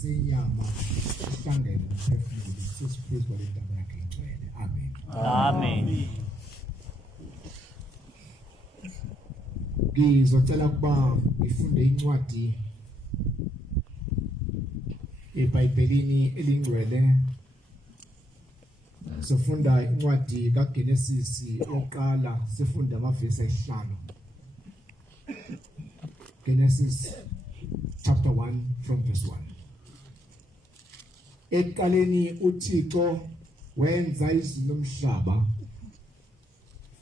senyama ihlangene nomphefumulo sesiphezu kwalentaba yakhe ingcwele. Amen. Amen. Ngizocela kuba ngifunde incwadi eBhayibhelini elingcwele. Sifunda incwadi kaGenesis oqala, sifunda amavesi ayisihlanu. Genesis chapter 1 from verse 1. Ekuqaleni uThixo wenza izulu nomhlaba.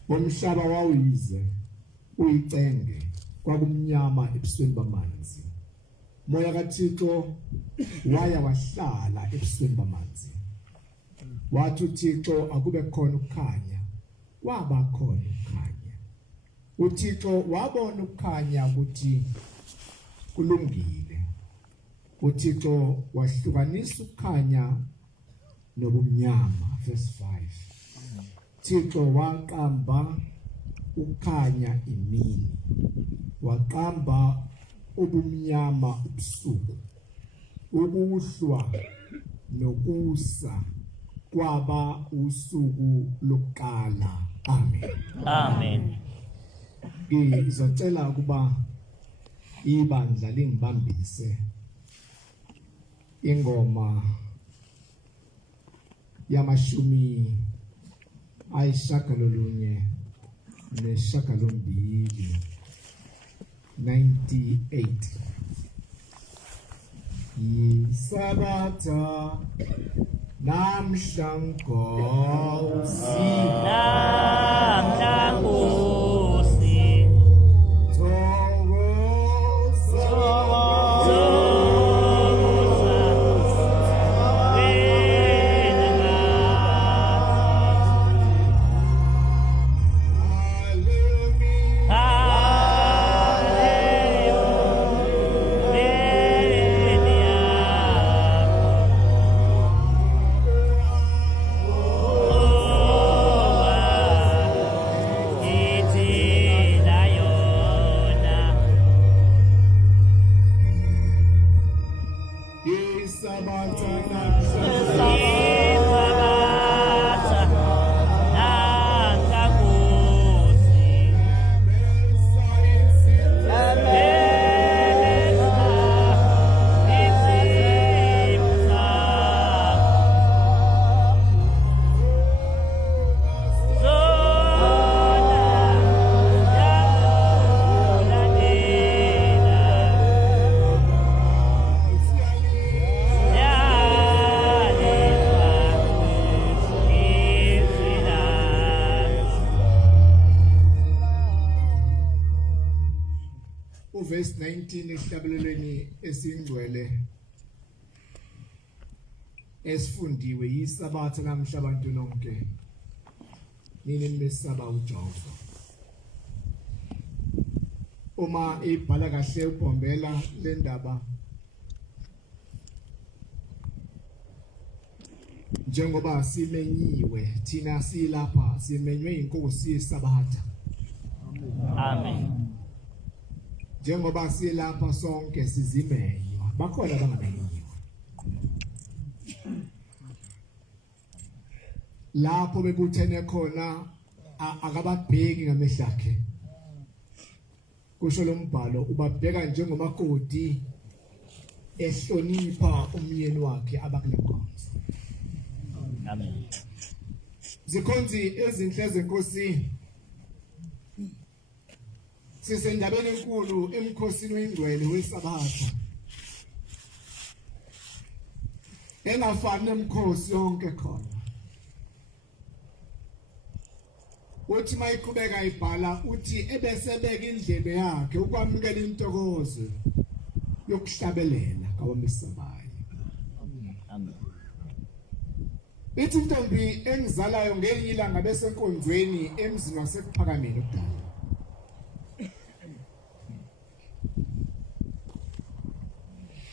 Umhlaba wawize uyicenge, kwakumnyama ebusweni bamanzi. Moya kaThixo waya wahlala ebusweni bamanzi. Wathi uThixo akube khona ukukhanya, kwaba khona ukukhanya. uThixo wabona ukukhanya ukuthi kulungile. uThixo wahlukanisa ukukhanya nobumnyama. Verse 5. uThixo waqamba ukukhanya imini, waqamba ubumnyama ubusuku. Ukuhlwa nokusa kwaba usuku lokuqala. Amen. Amen. Ngizocela ukuba ibandla lingibambise ingoma yamashumi ayishagalolunye nesishagalombili, 98. Isabatha namhla Nkosi, namhla Nkosi, verse 19 esihlabelelweni esingcwele esifundiwe. Yisabatha namhla abantu nonke nini nimesaba uJehova. Uma ibhala kahle ubhombela le ndaba, njengoba simenyiwe thina silapha, simenywe inkosi yesabatha. Amen. Njengoba silapha sonke sizimenywa, bakhona abangamenyiwa. Lapho bebuthene khona akababheki ngamehlo akhe. Kusho lo mbhalo, ubabheka njengomakoti ehlonipha umyeni wakhe abakule nkonzo. Amen. Zikhonzi ezinhle zenkosi, sisendabeni enkulu emkhosini wengcwele wesabatha, engafani nemkhosi yonke khona. Uthi mayiqhubeka ibhala uthi ebesebeka indlebe yakhe ukwamukela intokozo yokuhlabelela kawamesabayo. Amen. Ithi intombi engizalayo ngelinye ilanga besenkonzweni emzini wasekuphakameni okudala.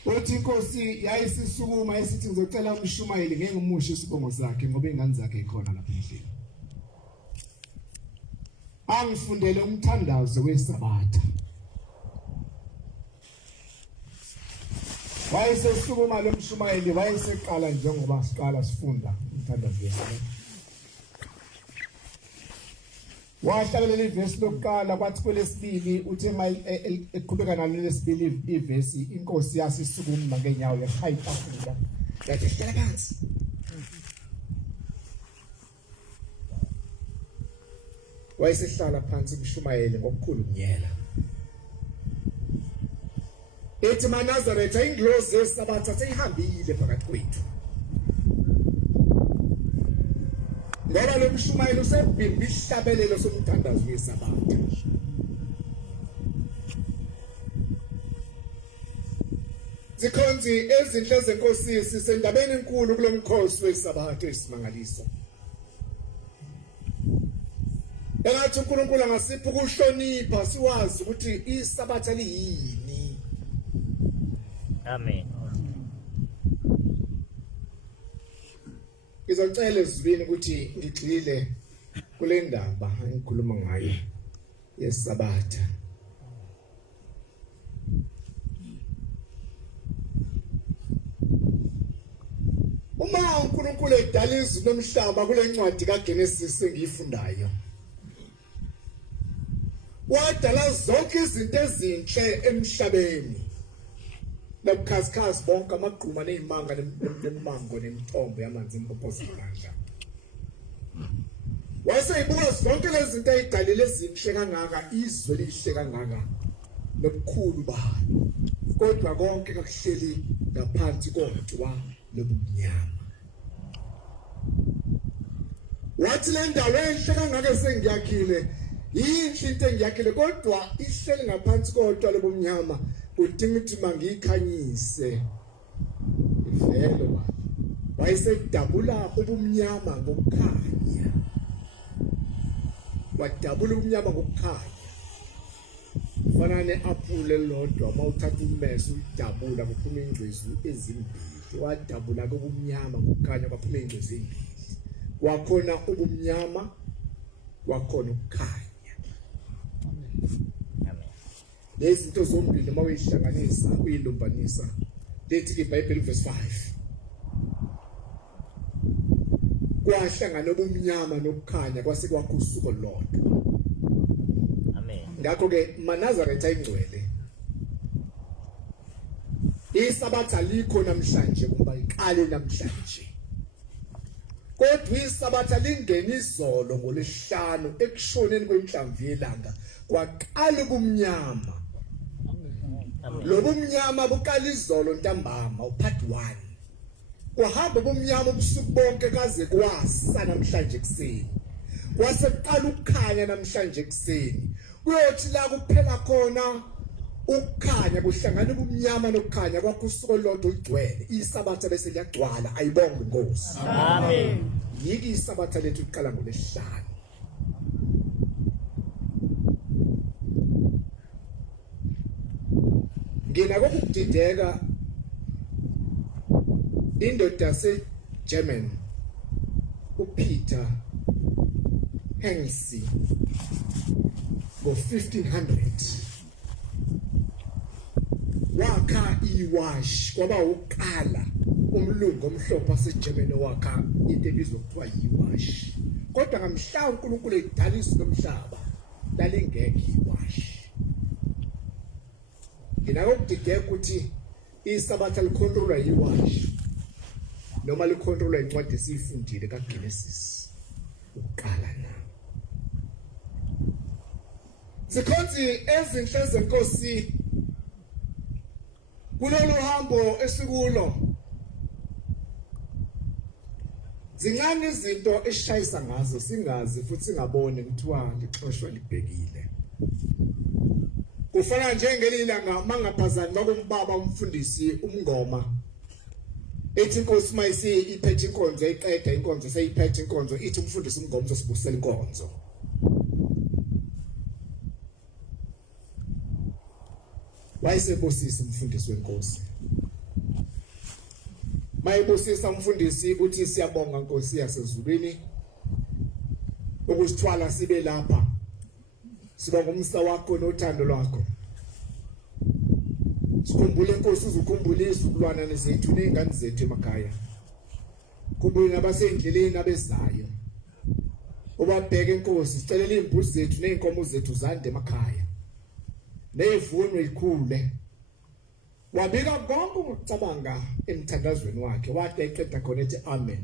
Uthi inkosi yayisisukuma esithi ngizocela umshumayeli ngengimusho isibongo sakhe ngoba ingane zakhe ikhona lapha endlini. Angifundele umthandazo wesabatha. wayesesukuma lo mshumayeli wayeseqala njengoba siqala sifunda umthandazo wesabatha. Wahlala leli verse lokuqala kwathi kwelesibili uthe eqhubeka nalo lesibili ivesi inkosi yasisukuma ngenyawo yashaya itafula yathi hlala phansi. Wayesehlala phansi umshumayeli ngokukhulu ukunyela. Ethi maNazaretha ingilosi yesabatha seyihambile phakathi kwethu. Ngoba lo mshumayeli usebhimba isihlabelelo somthandazo wesabatha. Zikhonzi ezinhle zenkosi sisendabeni enkulu kulomkhosi wesabatha esimangaliso. Engathi uNkulunkulu angasipha ukuhlonipha siwazi ukuthi isabatha liyini. Amen. Ngizocela ezwini ukuthi ngigxile kule ndaba engikhuluma ngayo yesabatha. Uma uNkulunkulu edala izulu nomhlaba kule ncwadi kaGenesis engiyifundayo, wadala zonke izinto ezinhle emhlabeni. Nobukhazikhazi bonke amagquma nezimanga nemango nemithombo yamanzi empophozela. Wayeseyibuka zonke lezi zinto ezidalile ezinhle kangaka, izwe lihle kangaka nobukhulu balo. Kodwa konke kakuhleli ngaphansi kodwa lobumnyama. Wathi le ndawo enhle kangaka esengiyakhile yinhle into engiyakhile kodwa ihleli ngaphansi kodwa lobumnyama. Kudinga ukuthi mangiyikhanyise. Vele baba. Wayesedabula ubumnyama ngokukhanya. Wadabula ubumnyama ngokukhanya. Fana neapple elilodwa mawuthatha ummese udabula kuphuma ingcezu ezimbili. Wadabula ubumnyama ngokukhanya kwaphuma ingcezu ezimbili. Wakhona ubumnyama, wakhona ukukhanya. Lezi zinto zombili mawuyihlanganisa uyilumbanisa lethi iBhayibheli verse 5 kwahlangana ubumnyama nokukhanya kwase kwakho usuku olodwa. Amen. Ngakho ke maNazaretha ingcwele isabatha likho namhlanje kuba iqale namhlanje. Kodwa isabatha lingena izolo ngolesihlanu ekushoneni kwenhlamvu yelanga kwaqala ubumnyama. Lobu mnyama buqala izolo ntambama upart 1. Kwahamba ubumnyama ubusuku bonke kaze kwasa namhlanje ekseni. Kwase kuqala ukukhanya namhlanje ekseni. Kuyothi la kuphela khona ukukhanya kuhlangana ubumnyama nokukhanya kwakho usuku olodwa ugcwele. Isabatha bese liyagcwala ayibonge inkosi. Amen. Yiki isabatha lethu iqala ngolesihlanu. Ngina kokudideka indoda se-German uPeter Hengsi ngo-1500 wakha iwash kwaba uqala umlungu omhlophe wase-German wakha into ebizwa kuthiwa yiwash. Kodwa ngamhla uNkulunkulu edala izulu nomhlaba lalingekho iwash. Ngina kokudideka ukuthi isabatha likhontrolwa yiwash noma likhontrolwa incwadi esiyifundile kaGenesis uqala na. Zikhonzi ezinhle zenkosi kulolu hambo esikulo. Zincane izinto esishayisa ngazo singazi futhi singabone kuthiwa lixoshwa libhekile. Kufana njengelilanga mangaphazani bakumbaba umfundisi umngoma. Ethi inkosi mayisi iphethe inkonzo eqeda inkonzo seyiphethe inkonzo ithi umfundisi umngoma uzosibusela inkonzo. Wayesebosisa umfundisi wenkosi. Mayebosisa umfundisi uthi siyabonga inkosi yasezulwini ukusithwala sibe lapha. Siba ngumsa wakho nothando lwakho. Sikhumbule inkosi uzukhumbula izizukulwana zethu nezingane zethu emakhaya. Khumbule nabasendleleni abezayo. Ubabheke inkosi sicelela imbuzi zethu nezinkomo zethu zande emakhaya. Nevuno ikhule. Wabika konke ngokucabanga emthandazweni wakhe wathi eqeda khona ethi amen.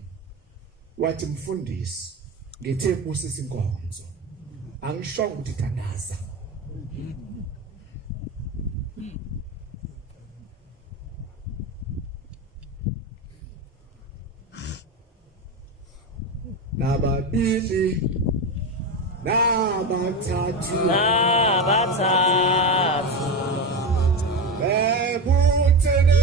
Wathi mfundisi ngithe busisa inkonzo. Angishongo ukuthi thandaza. Nababili nabathathu bebuthene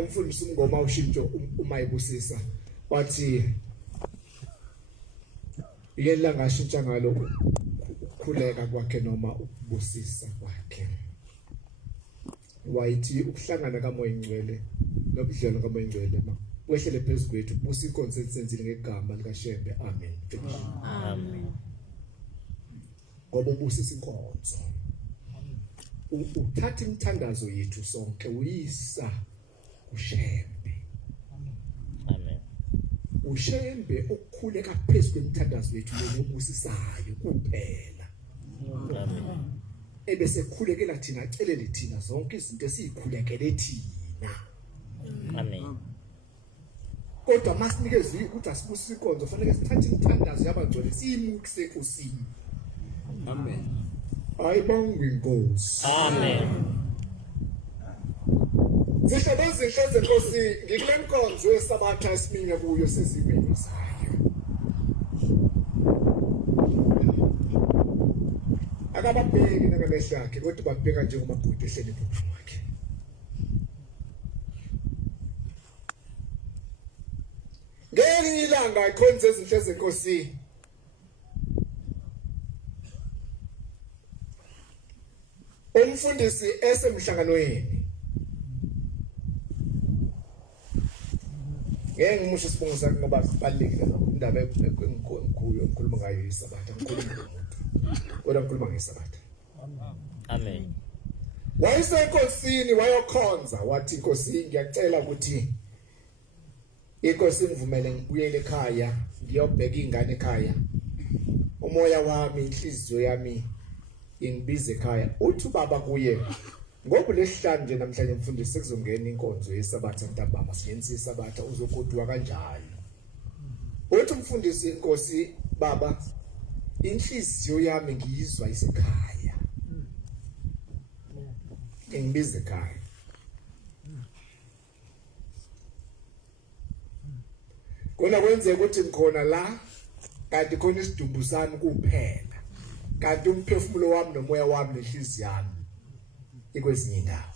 umfundisi umngoma ushintsho umayibusisa wathi yela ngashintsha ngalo ukukhuleka kwakhe noma ukubusisa kwakhe. Wayithi ukuhlangana kamoya ingcwele nobudlelwano kamoya ingcwele wehlele phezulu kwethu busa inkonzo senzile ngegama likaShembe. Amen. Amen. Ngoba ubusisa inkonzo uthatha imithandazo yethu sonke uyisa uShembe. Amen. uShembe ukukhuleka phezulu kwemithandazo yethu yokubusisayo kuphela. Amen. Ebese khulekela thina acelele thina zonke izinto esikhulekele thina. Amen. Kodwa masinikeze ukuthi asibusise inkonzo fanele sithathe imithandazo yabangcwele siyimukise enkosini. Amen. Ayibonge inkosi. Amen. Sihlebeze inhlozo enkosi ngikule nkonzo yesabatha esiminya kuyo sezimeni zayo. Akababheki nakamehlo akhe kodwa babheka njengomabhuti ehleli phansi kwakhe. Ngelinye ilanga ikhonze izinhlozo enkosi. Umfundisi esemhlanganweni. Ngimusho isibongo sakhe ngoba sibalekile lokho indaba enkulu enkhuluma ngayo isabatha ngikhuluma ngomuntu. Kodwa ngikhuluma ngesabatha. Amen. Wayesenkosini wayokhonza wathi inkosi ngiyacela ukuthi inkosi ngivumele ngibuyele ekhaya ngiyobheka ingane ekhaya. Umoya wami inhliziyo yami ingibize ekhaya. Uthi baba kuye ngoba lesihlanu nje namhlanje mfundisi sekuzongena inkonzo yesabatha ntambama siyenza isabatha uzogodwa kanjalo. Uthi umfundisi inkosi baba inhliziyo yami ngiyizwa isekhaya. Ngibize ekhaya. Kona kwenzeka ukuthi ngikhona la kanti khona isidumbu sami kuphela. Kanti umphefumulo wami nomoya wami nenhliziyo yami ikwezinye indawo.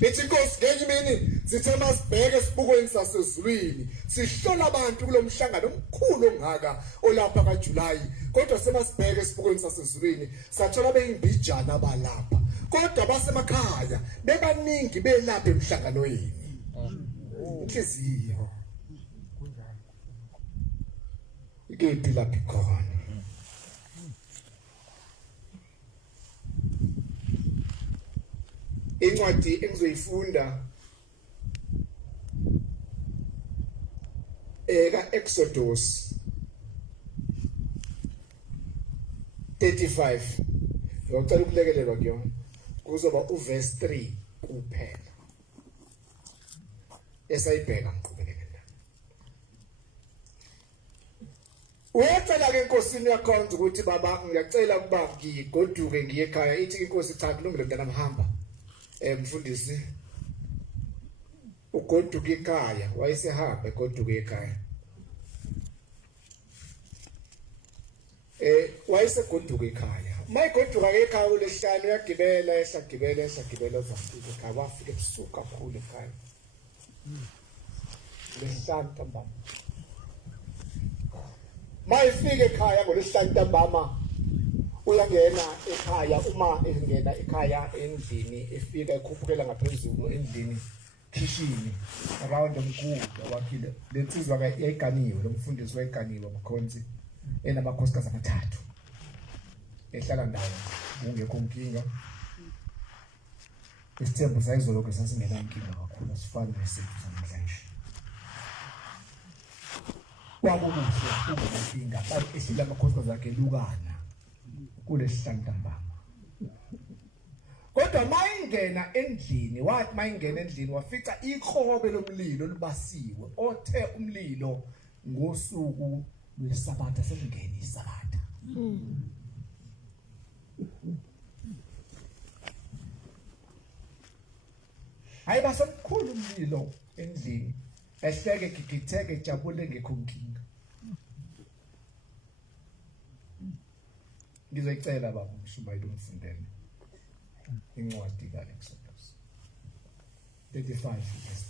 Ithi inkosi ngenye imini sithe masibheke sibukweni sasezulwini sihlola abantu kulomhlangano omkhulu ongaka olapha kaJulayi kodwa semasibheke sibukweni sasezulwini sathola beyimbijana abalapha kodwa basemakhaya bebaningi belapha emhlanganweni. Inhliziyo ikephi lapha khona. Incwadi engizoyifunda ka-Exodus 35 ngicela ukulekelelwa kuyona kuzoba uverse 3 kuphela esayibheka ngiqhubekele la. Uyacela ke inkosini yakhonza ukuthi baba ngiyacela ukuba ngigoduke ngiye ekhaya. Ithi inkosi cha kulungile mntana mhamba. Mfundisi ugoduke ekhaya wayesehamba egoduke ekhaya. wayesegoduka ekhaya mayigoduka ekhaya kulesihlanu uyagibela esagibela uzafika ekhaya wafika ebusuku kakhulu ekhaya lesihlanu ntambama mayifika ekhaya ngolesihlanu ntambama uyangena ekhaya uma engena ekhaya endlini efika ekhuphukela ngaphezulu endlini kishini around umkhulu wakhile lensizwa yayiganiwe lo mfundisi wayiganiwe umkhonzi enamakhosikazi amathathu ehlala ndawo ungekho inkinga isithembu sayizolo ke sasingena inkinga kakhulu asifani nesipho namhlanje kwakukuhle ukunkinga bathi ehlila amakhosikazi akhe lukana kulesihlanu ntambama kodwa mayingena endlini wathi mayingena endlini wafica ikhobe lomlilo libasiwe othe umlilo ngosuku lwesabatha sekungena isabatha hayi basemkhulu umlilo endlini ehleke gigitheke jabule ngekho inkinga ngizoyicela baba umshumayeli umfundele incwadi kaExodus 35 verse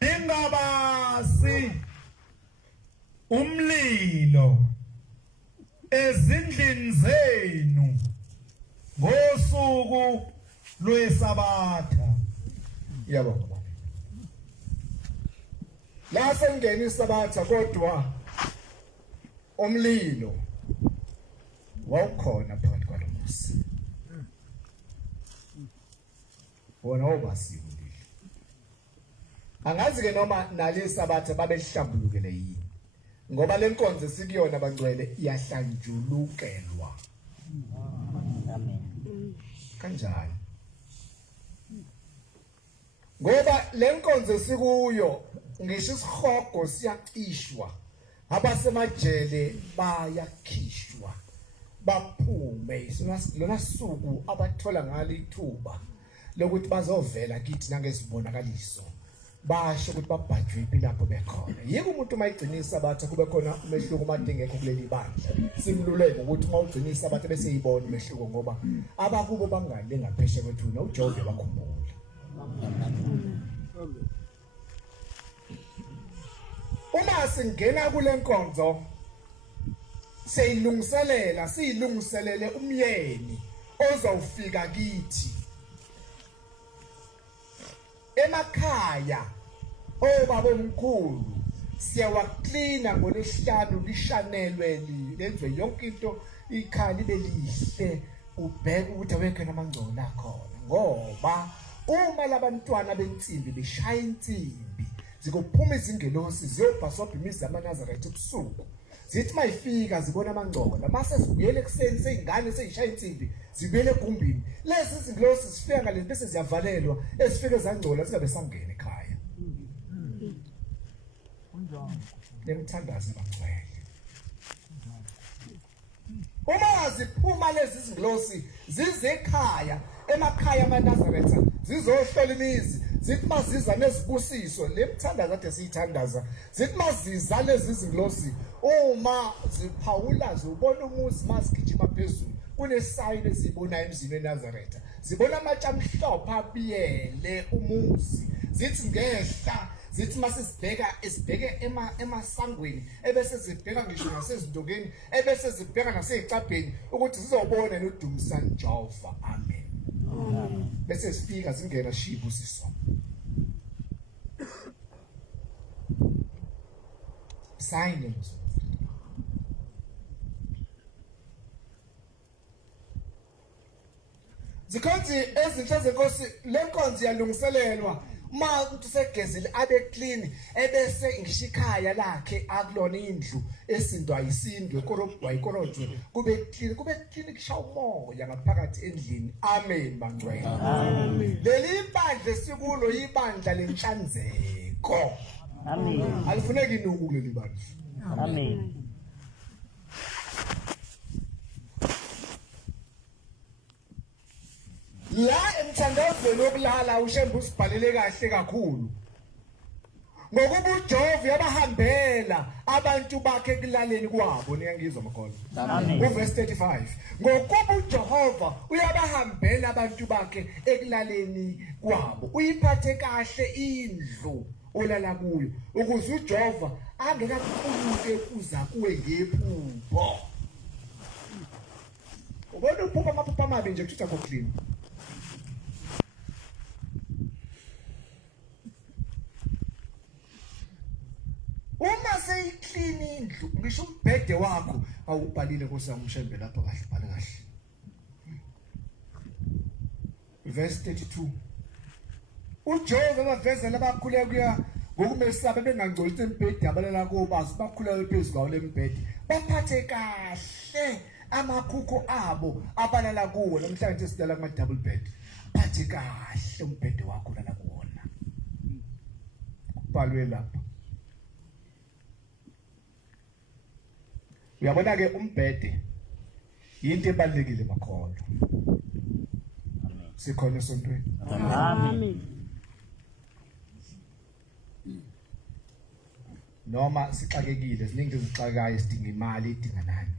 3 ingabasi umlilo ezindlini zenu ngosuku lwesabatha yabona la sengena isabatha kodwa umlilo wawukhona phakathi kwalomuzi wona obasiwe umlilo angazi ke noma nalisabatha babelihlambulukele yini ngoba lenkonzo esikuyona bangcwele iyahlanjulukelwa Amen. kanjani ngoba lenkonzo esikuyo ngisho isihogo siyacishwa abasemajele bayakhishwa baphume lona suku abathola ngalo ithuba lokuthi bazovela kithi nangezibonakaliso basho ukuthi babhajwe impilapho bekhona yiko umuntu mayigcinisa abatha kube khona umehluko madingekho kuleli bandla simluleke ukuthi mawugcinisa abatha bese yibona umehluko ngoba abakubo bangale ngapheshe kwethu noJehova bakhumbula uma singena kule nkonzo siyilungiselele umyeni ozawufika kithi emakhaya obaba omkhulu siyawaklina ngolesihlanu lishanelwe lenziwe yonke into ikhaya libe lihle ubheke ukuthi awekho namangcola akhona ngoba uma labantwana bensimbi beshaya insimbi zikophuma izingelosi ziyobhasobha imizi yamaNazaretha ebusuku zithi mayifika zibona amangcola mase sibuyele ekseni seyingane seyishaya insimbi zibuyele egumbini lezi izingelosi zifika ngale bese ziyavalelwa ezifike zangcola singabe sangena ekhaya lemthandazo bangcwele uma ziphuma lezi izingelosi zize ekhaya emakhaya amaNazaretha zizohlola imizi zithi maziza nezibusiso lemthandazo ade siyithandaza zithi maziza lezi izingelosi uma ziphawula zibona umuzi masigijima phezulu kunesayini ezibona emzini weNazaretha zibona amatsha amhlophe abiyele umuzi zithi ngehla zithi masizibheke emasangweni ebese zibheka ngisho nasezindongeni ebese zibheka nasezicabheni ukuthi zizobona nodumisa Jehova amen bese sifika zingena shibu siso silence zikhonzi ezinhle zenkosi lenkonzo yalungiselelwa ma umuntu segezile abe clean ebese ngishikhaya lakhe akulona indlu esindwa isindwe korobwa ikorojwe kube clean kushawa umoya ngaphakathi endlini amen bangcwele amen leli bandla sikulo ibandla lenhlanzeko amen alifuneki inungu kuleli bandla amen la emthandazweni wokulala ushembe usibhalele kahle kakhulu ngokuba uJehova yabahambela uyabahambela abantu bakhe ekulaleni kwabo niyangizwa makhono Amen. uverse 35 ngokuba uJehova uyabahambela abantu bakhe ekulaleni kwabo uyiphathe kahle indlu olala kuyo ukuze uJehova angekakuquluke kuza kuwe ngephupho ubona uphupha amaphupha amabi nje kuthi akho clean uma seyiclean indlu ngisho umbhede wakho awubhalile kosamshembe lapha kahle bhala kahle verse 32 uJehova bavezela abakhuleka kuya ngokumesaba bengangcolisa embhedi abalala kobazi bakhuleka phezulu kwawo lembhedi baphathe kahle amakhukho abo abalala kuwo namhlanje sidala kuma double bed phathe kahle umbhede wakho lana kuwona kubhalwe lapha uyabona ke umbhede into ebalekile makholo sikhona esontweni Amen. noma sixakekile ziningi izixakayo sidinga imali idinga nani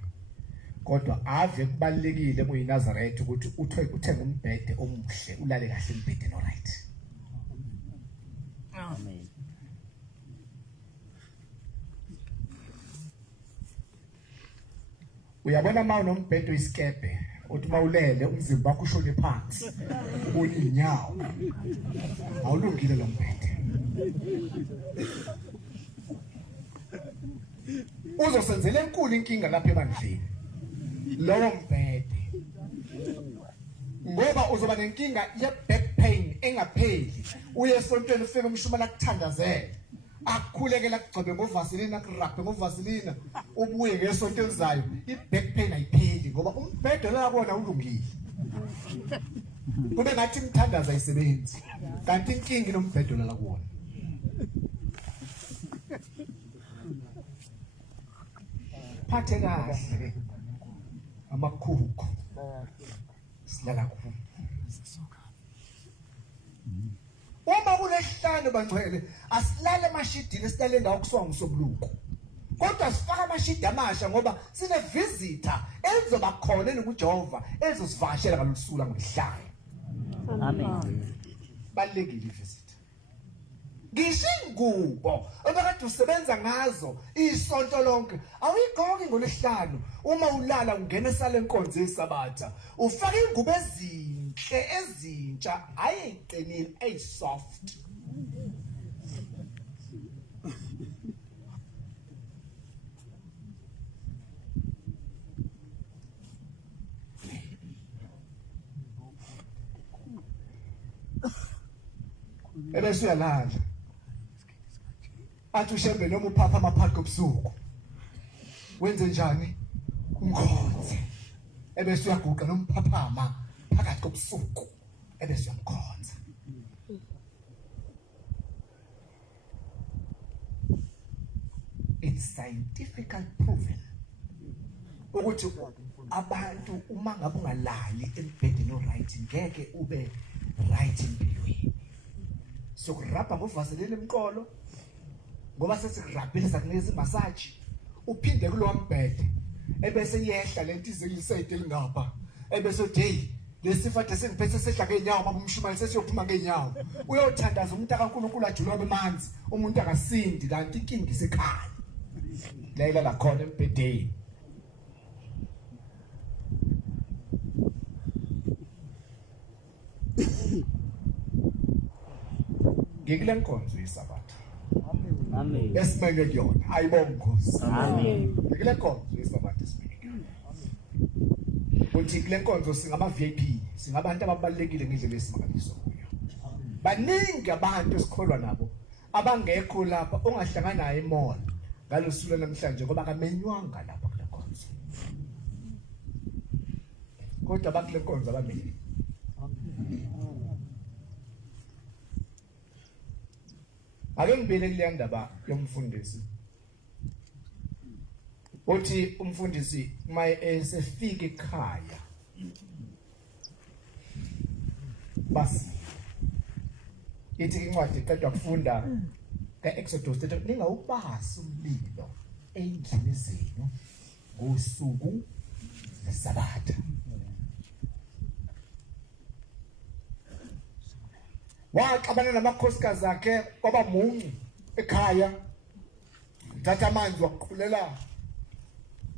kodwa ave kubalekile muyiNazaretha ukuthi uthenge umbhede omuhle ulale kahle embhedeni alright Amen. uyabona ma unombhede oyiskebe uthi mawulele umzimba wakho ushone phansi uninyawo awulungile lo mbhede uzosenzela enkulu inkinga lapha ebandleni lowo mbhede ngoba uzoba nenkinga ye back pain engapheli uye esontweni ufike umshumela kuthandazela akukhulekela kugcobe ngovasilina akurabhe ngovasilina ubuye ngesonto elizayo i-back pain ayipheli ngoba umbhede lakona ulungile kube ngathi imthandaza ayisebenzi kanti inkinga inombhede la kuwona phathe kahle amakhukho silala kuwo uma kulesihlanu bangcwele asilale emashidini esilale endawo kuswa ngusobuluko kodwa sifaka amashidi amasha ngoba sine visitor ezoba khona nokuJehova ezosivashela ngalosula ngolihlanu Amen. balekile ivisit ngisho ingubo obekade usebenza ngazo isonto lonke awuyigqoki ngolesihlanu uma ulala ungena esale inkonzo yesabatha ufaka ingubo ezinhle ezintsha ayiqinile eyisoft ebese uyalala athi ushembe noma uphapha amaphakathi kobusuku wenze njani umkhonze ebese uyaguqa nomphaphama phakathi kobusuku ebese uyamkhonza it's scientifically proven ukuthi abantu uma ngabe ungalali embhedeni oright ngeke ube right empilweni sokurabha ngovaselele emqolo ngoba sesikurabhile sakunikeza imassage uphinde kulowa mbhede ebese yehla lento izelisayide lingapha ebese uthi lesifathe sengiphethe sehla ngeenyawo baba umshumali sesiyophuma ngeenyawo uyothandaza umuntu akaNkulunkulu ajulwa bemanzi umuntu akasindi kanti inkingi isekhaya layila la khona embhedeni ngikule nkonzo isabatha Amen. esimele kuyona ayibonga Nkosi Amen. ngikule nkonzo isabatha esimele uthi kule nkonzo singama VIP singabantu ababalekile ngendlela esimangaliso kuyo baningi abantu esikholwa nabo abangekho lapha ongahlangana naye emall ngalosula namhlanje ngoba kamenywanga lapha kule nkonzo kodwa bakule nkonzo abameli ake ngibele kule ndaba yomfundisi uthi umfundisi uma esefika ekhaya basi ithi incwadi iqedwa kufunda Exodus ethi ningawubasi umlilo endlini zenu ngosuku lesabatha. Waxabana namakhosikazi akhe kwaba muncu ekhaya. Thatha amanzi waqulela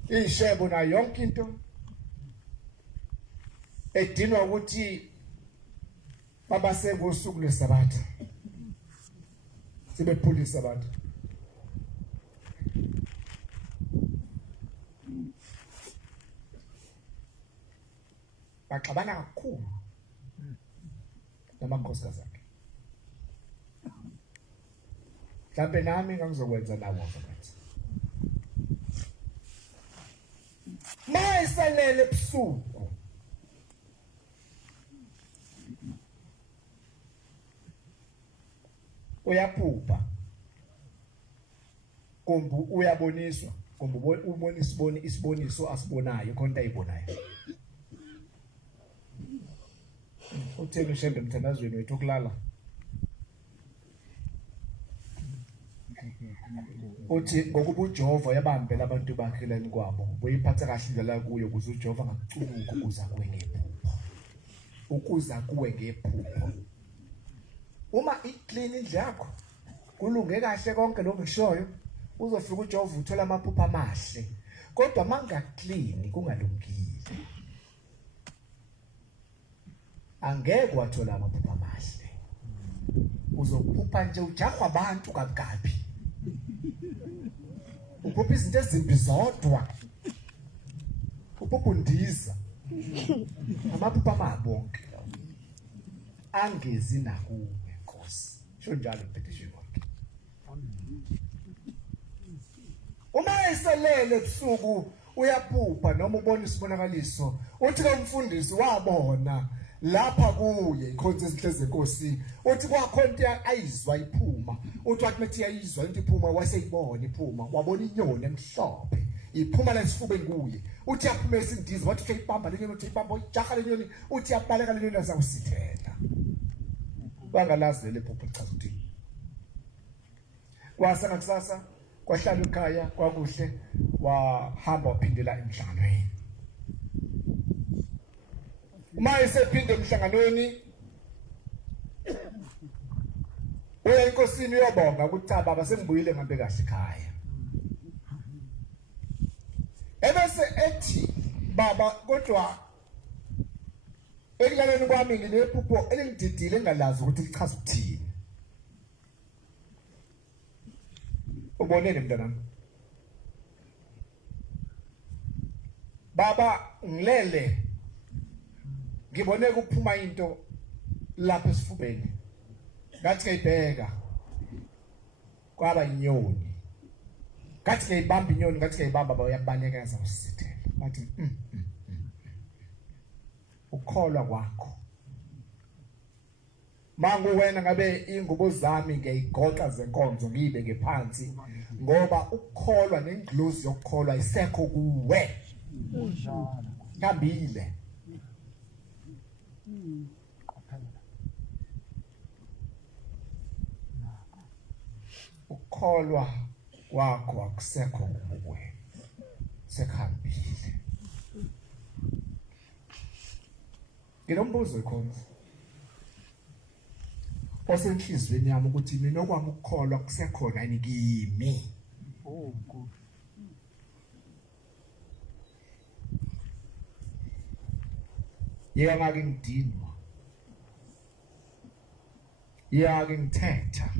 ishebo na yonke into. Edinwa ukuthi babase ngosuku lesabatha. Sibephula isabatha. Baxabana kakhulu namakhosikazi akhe. Mhlawumbe nami ngangizokwenza nawo mfowethu. Mayisalele ebusuku. Uyaphupha. Kumbu uyaboniswa, kumbu ubonisa isiboniso asibonayo khona ayibonayo. Utheni ushembe mthandazweni wethu okulala. Uthi ngokuba uJehova yabambela abantu bakhe la kwabo, uyiphatha kahle indlela kuyo ukuze uJehova ngakuculuka ukuza kuwe ngephupho. Ukuza kuwe ngephupho. Uma iclean indlu yakho, kulunge kahle konke lokho ngishoyo, uzofika uJehova uthola amaphupho amahle. Kodwa mangaclean kungalungile. Angeke wathola amaphupho amahle. Uzophupha nje ujahwa abantu kabi. Uphupha izinto ezimbi zodwa. Uphupha undiza. Amaphupho amabonke. Angezi nakuwe Nkosi. Sho njalo petition wakhe. Uma eselele ebusuku uyaphupha noma ubona isibonakaliso, uthi kumfundisi wabona lapha kuye inkonzo ezinhle zenkosi, uthi kwakhona into ayizwa iphuma, uthi wathi methi yayizwa into iphuma waseyibona iphuma, wabona inyoni emhlophe iphuma la esifubeni kuye, uthi yaphumesa indiza, wathi uyibamba lenyoni, uthi ibamba ujaha lenyoni, uthi yabaleka lenyoni azawusithela. Bangalazi leli phupho lichaza ukuthi kwasanga kusasa kwahlala ekhaya kwakuhle, wahamba waphindela emhlanganweni. Uma esephinde emhlanganweni uya enkosini uyobonga ukuthi cha baba sengibuyile ngambe kahle ekhaya. Ebese ethi baba kodwa ekulaleni kwami nginephupho elingididile engalazi ukuthi lichaza ukuthini. Ubonene mntanami? Baba ngilele ngibone kuphuma into lapha esifubeni. Ngathi ngiyibheka kwaba inyoni. Ngathi ngiyibamba inyoni, ngathi ngiyibamba bayabaleka azawusithela. Bathi ukholwa kwakho. Mangu wena ngabe ingubo zami ngiyigoqa zenkonzo ngiyibeke phansi ngoba ukukholwa nenglozi yokukholwa isekho kuwe. Ngambile. Ukukholwa kwakho akusekho kuwe. Sekhambile. Nginombuzo ikhona. Osenhlizweni yami ukuthi mina okwami ukukholwa kusekhona yini kimi. Yeka ngake ngidinwa. Yeka ngithetha.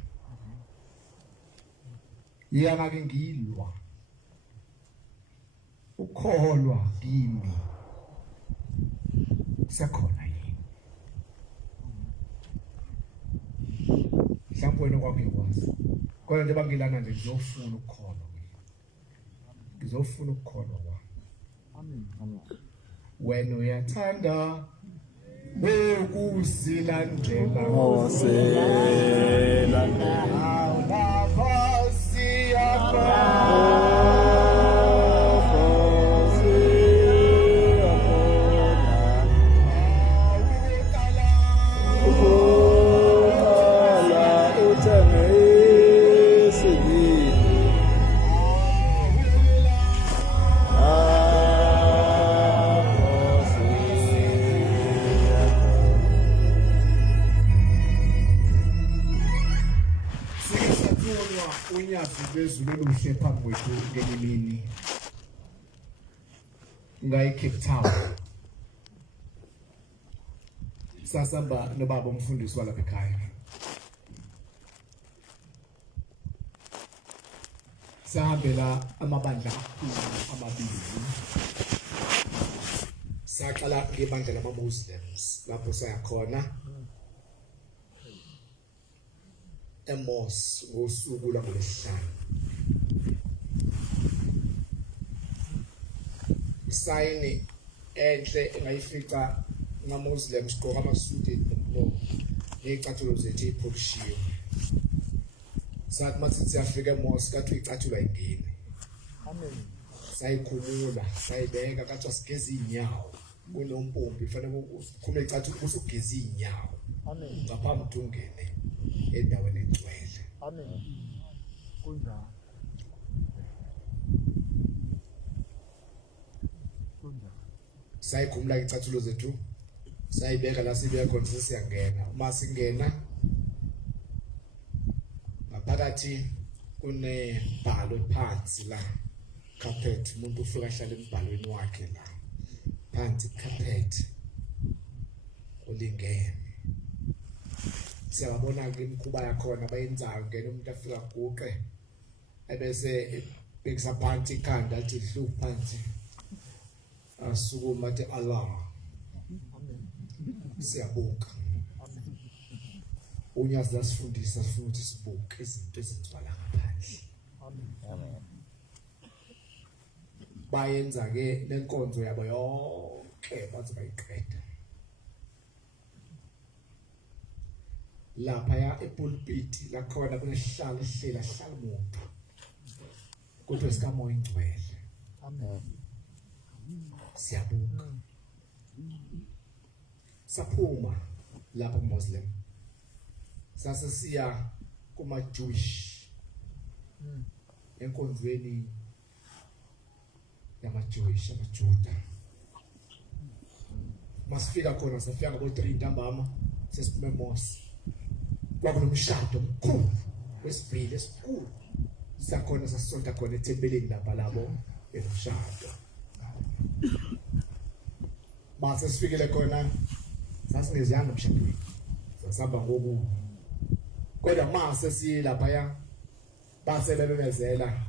Yeka ngake ngilwa. Ukukholwa kimi kusekhona yini. Mhlawumbe wena kwakuyikwazi. Kodwa nje bangilana nje ngizofuna ukukholwa. Ngizofuna ukukholwa kwami. Amen. Wena uyathanda ukusilandela nafasi yakho. lwezulu oluhle phambi kwethu ngelimini Cape Town. Sasamba nobaba umfundisi walapha ekhaya. Sahambela amabandla amabili. Saqala ngebandla lama-Muslims lapho sayakhona emos ngosuku lwangolesihlanu. Isayini enhle engayifica ama-Muslims gqoka amasuti no nezicathulo zethu iphokishiwe. Sathi mathi siyafika emos kathi icathulo ayingeni. Amen. Sayikhulula sayibeka kathi sigeze inyawo kunompompi fanele ukukhumule icathulo usugeza inyawo. Amen. Ngaphambi ungene endaweni engcwele. Amen. Kunjani? Sayikhumula icathulo zethu sayibeka la sibeka khona siyangena. Uma singena ngaphakathi kunebhalo phansi la carpet umuntu ufika ahlala embhalweni wakhe la phansi carpet ulingene. Siyabona ke imkhuba yakhona bayenzayo ngene umuntu afika guqe ebese ebhekisa phansi ikhanda athi dlu phansi asukuma athi Allah. Siyabuka uNyazi asifundisa futhi sibuke izinto ezenziwa la ngaphandle. Amen. Bayenza ke lenkonzo yabo yonke bathi bayiqeda. Lapha ya epulpit la khona kunesihlalo ehlela hlala umuntu. Kodwa isikamoya ingcwele. Amen. Siyabuka. Saphuma lapha kuMuslim. Sasesiya kuma-Jewish. Enkonzweni yama-Jewish amaJuda. Masifika khona safika ngo-3 ntambama sesiphume emos. Kwakunomshado omkhulu wesibhili esikhulu. Sakhona sasonta khona ethempelini lapha labo emshado. Base sifikile khona sasingeziyanga emshadweni. Sasaba ngoku. Kodwa mase silapha ya base bebezela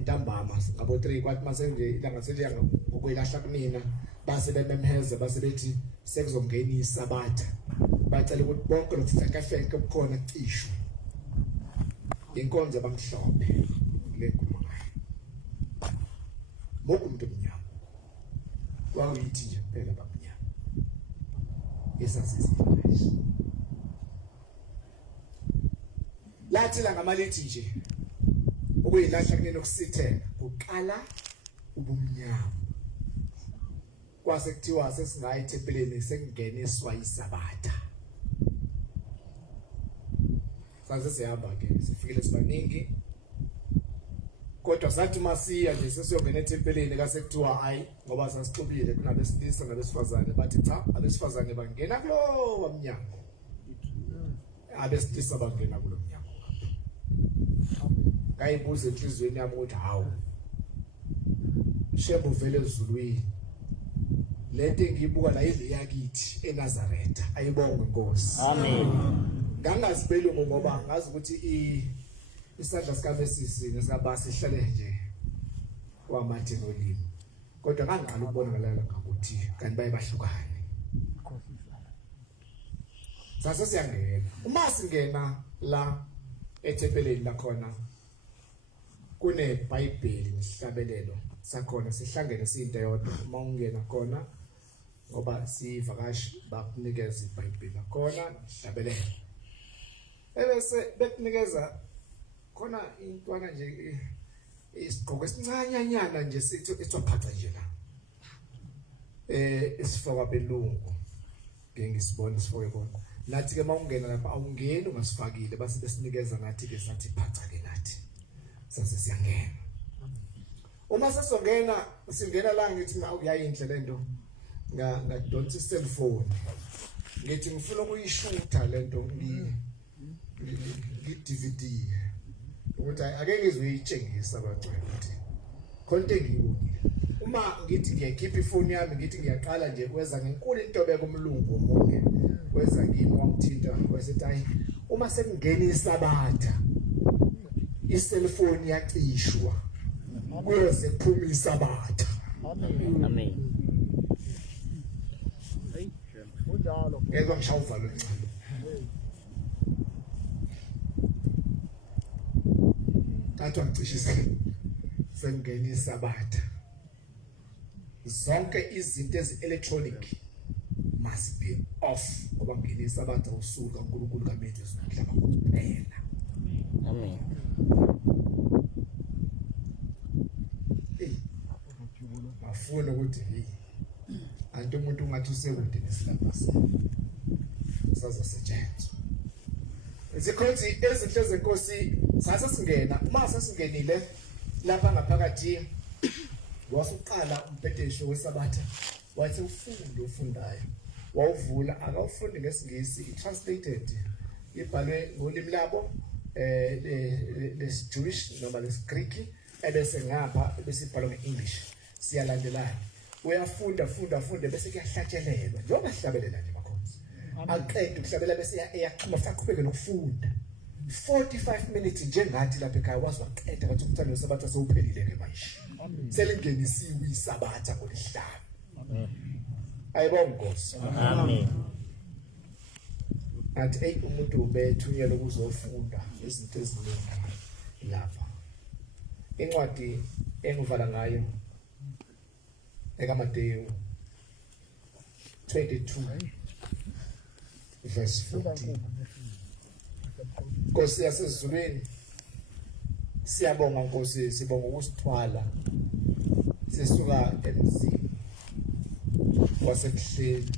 ntambama ngabo-3 kwathi mase nje ilanga seliyanga ngokwelahla kunina base bememheza base bethi sekuzongena isabatha. Bacela ukuthi bonke lokufeka kukhona cisho. Inkonzo bamhlophe lenkulumo. Mokumuntu omnyama. Kwakuyithi nje phela bamnyama. Esasizile. Lathi la ngamalithi nje. Ukuyilahla kunene okusithela kuqala ubumnyama. Kwase kuthiwa sesingayi ethempeleni sekungeniswa isabatha. Sase sihamba ke sifikile sibaningi. Kodwa sathi masiya nje sesiyongena ethempeleni kase kuthiwa hayi ngoba sasixubile kunabesilisa nabesifazane bathi cha abesifazane bangena kulo wamnyango. Abesilisa bangena kulo mnyango. Ngayibuza enhlizweni yami ukuthi hawu shebo vele ezulwini lento engiyibuka la indlu yakithi eNazaretha ayibonge inkosi. Amen. Ngangazibeli ngoba ngazi ukuthi isandla sikaMesisi nesikabasi sihlale nje kwamathi nolimi. Kodwa ngangqala ukubona ngalala ngakuthi kanti bayebahlukane. Sase siyangena. Uma singena la ethempeleni la khona kuneBhayibheli nesihlabelelo sakhona sihlangene siyinto eyodwa. Uma ungena khona ngoba sivakashi bakunikeza iBhayibheli khona sihlabelelo. Ebese bekunikeza khona intwana nje isigqoko esincanyanyana nje sithi ethwaphatha nje la. Isifaka belungu. Ngisibona sifoke khona. Nathi ke mawungena lapha awungeni ungasifakile base besinikeza nathi ke sathi phatha ke nathi. Sase siyangena. Uma sesongena singena la ngithi uyayinhle lento ngadonsa cellphone. Ngithi ngifuna ukuyishutha lento ngi-DVD. ukuthi ake ngizuyitshengisa abagcwele ukuthi konke ngiyibonile. Uma ngithi ngiyakhipha ifoni yami ngithi ngiyaqala nje kweza ngenkulu intobeko umlungu omunye kweza kimi wangithinta wasethi hayi uma sekungena isabatha iselfoni yacishwa kuyoze kuphuma isabatha. Amen. Ngeke ngishaya uvalo ncane. Kanti wangicishisa sengena isabatha. Zonke izinto ezi-electronic must be off ngoba ngena isabatha usuka uNkulunkulu kaBethu ezomhlaba kuphela. Amen. Afuna ukuthi anti umuntu ungathi usekude nesilapha saza setshenzwa. Izikhonzi ezinhle zenkosi sase singena uma sesingenile lapha ngaphakathi wasuqala umpetesho wesabatha wathi ufundayo wawuvula akawufundi ngesingisi i-translated ibhalwe ngolimi labo lesi-Jewish noma lesi-Greek ebese ngapha besibhalwe nge-English siyalandelana uyafunda bese kuyahlatshelelwa njengoba sihlabelela nje makhonzi aqede ukuhlabela bese eyaqhuma saqhubeke nokufunda 45 minutes njengathi lapha ekhaya wazi waqeda bathi umthando wesabatha sewuphelile ke manje selingenisiwe isabatha ngolesihlanu. Ayibonga Nkosi. Amen. Athi umuntu ubethunyelwe ukuzofunda izinto eziningi lapha. Incwadi engivala ngayo ekaMateyu 22 verse 14. Nkosi yasezulwini siyabonga Nkosi, sibonga ukusithwala sisuka emzini wasekuhleni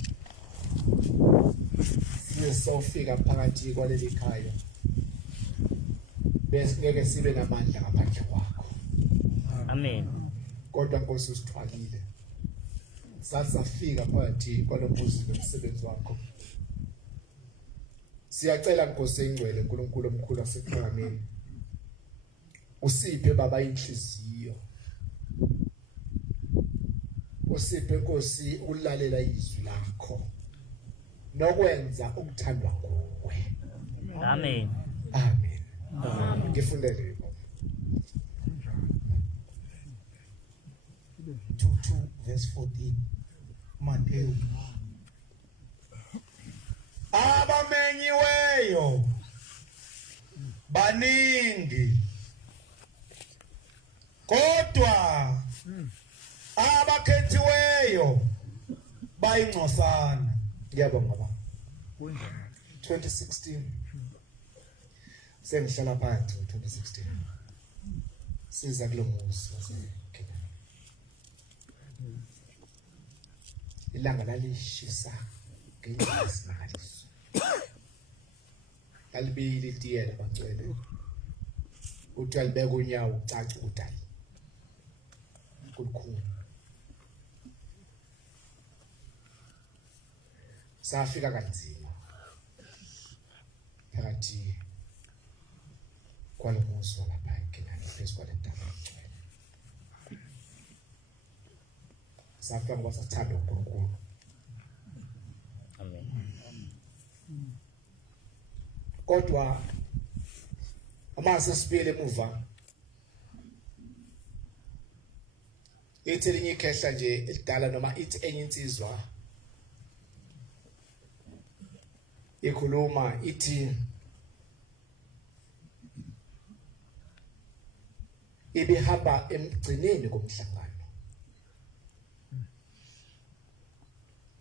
siyofika phakathi kwaleli khaya bese ngeke sibe namandla ngaphandle kwakho. Amen. Kodwa Nkosi usithwalile sasafika phakathi kwalombuzi nomsebenzi wakho. Siyacela Nkosi engcwele uNkulunkulu omkhulu asephakameni usiphe baba inhliziyo, usiphe Nkosi ukulalela izwi lakho nokwenza ukuthandwa nguwe. Amen. Amen. Ngifundele 22 verse 14. Mateyu. Abamenyiweyo baningi kodwa abakhethiweyo bayingcosana. ngiyabonga baba. 2016 sengihlala phansi 2016 siza kulomuzi ilanga lalishisa ngesimangaliso kalibili itiyela bangcwele uthi alibeka unyawo ucaca udali kukhulu safika kanzima phakathi kwalomuzi walapha eKenani phezu kwaletanga ngcwele safika ngoba sathanda uNkulunkulu. Amen. Kodwa amase sibile emuva ithi linye ikhehla nje elidala noma ithi enye insizwa ikhuluma ithi ibihamba emgcineni komhlangano.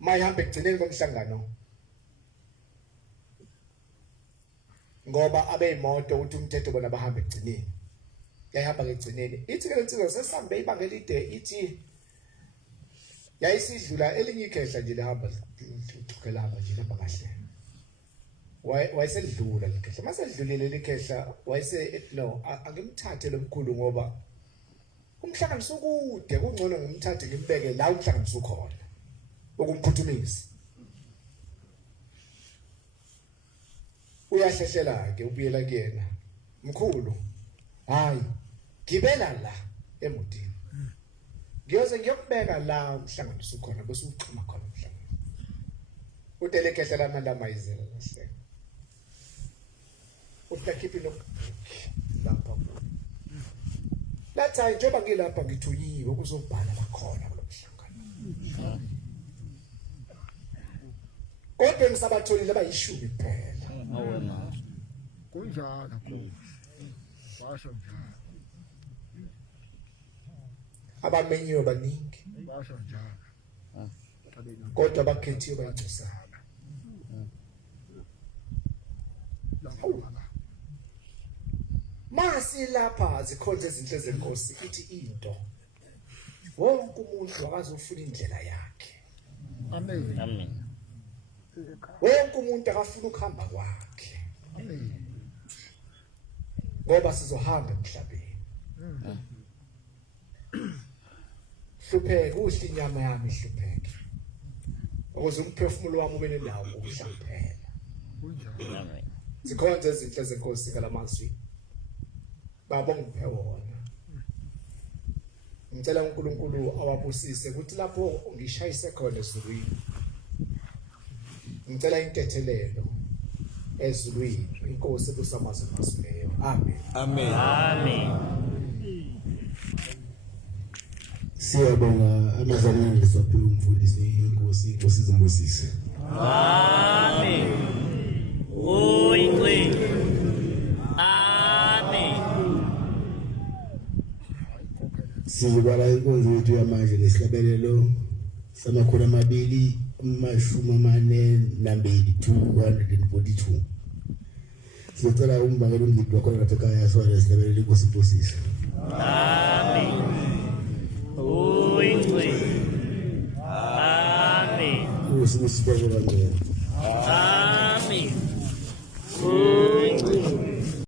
Mayihamba ekugcineni komhlangano ngoba abeyimoto ukuthi umthetho bona bahamba ekugcineni yayihamba ngegcineni ithi ke lensizwa sesambe ibanga elide ithi yayisidlula elinye ikhehla nje lehamba likhela nje lamba kahle wayesedlula likhehla masedlulile likhehla wayese no angimthathe lomkhulu ngoba umhlangano sokude kungcono ngimthathe ngimbeke la umhlangano ukhona ukumphuthumisa. Uyahlehlela ke ubuyela kuyena mkhulu hayi gibela la emotini ngiyoze ngiyokubeka la umhlanganiso ukhona bese uxhuma khona umhlanganiso udelekehla lamanda mayizela lahle uhlakhiphi lo lapha lathi njengoba ngilapha ngithunyiwe ukuzobhala bakhona kulo mhlangano kodwa ngisabatholile abayishumi kuphela kunjalo basho njalo abamenyiwe baningi basho njalo kodwa abakhethiwe bayagcusana masi lapha zikhonze izinhle zenkosi ithi into wonke umuntu akazofuna indlela yakhe amen Amen. wonke umuntu akafuna ukuhamba kwakhe amen ngoba sizohamba emhlabeni hlupheke uhle inyama yami ihlupheke ukuze umphefumulo wami ube nendawo ukuhlaphela kunjalo Amen. zikhonze izinhle zenkosi ngalamazwi baba ngiphe wona ngicela uNkulunkulu awabusise ukuthi lapho ngishayise khona ezulwini ngicela intethelelo ezulwini inkosi kusamaza masileyo amen Amen. Siyabonga amazamane lesaphiwe umfundisi inkosi zimbusise. Amen. Uyingcwele. Amen. Sizobala inkonzo yethu yamanje nesihlabelelo samakhulu 242 Sizocela umbangela umgidi wakho lapha ekhaya sona nesihlabelelo inkosi zimbusise. Amen. Uyingcwele. Amen. Usibonga ngcono.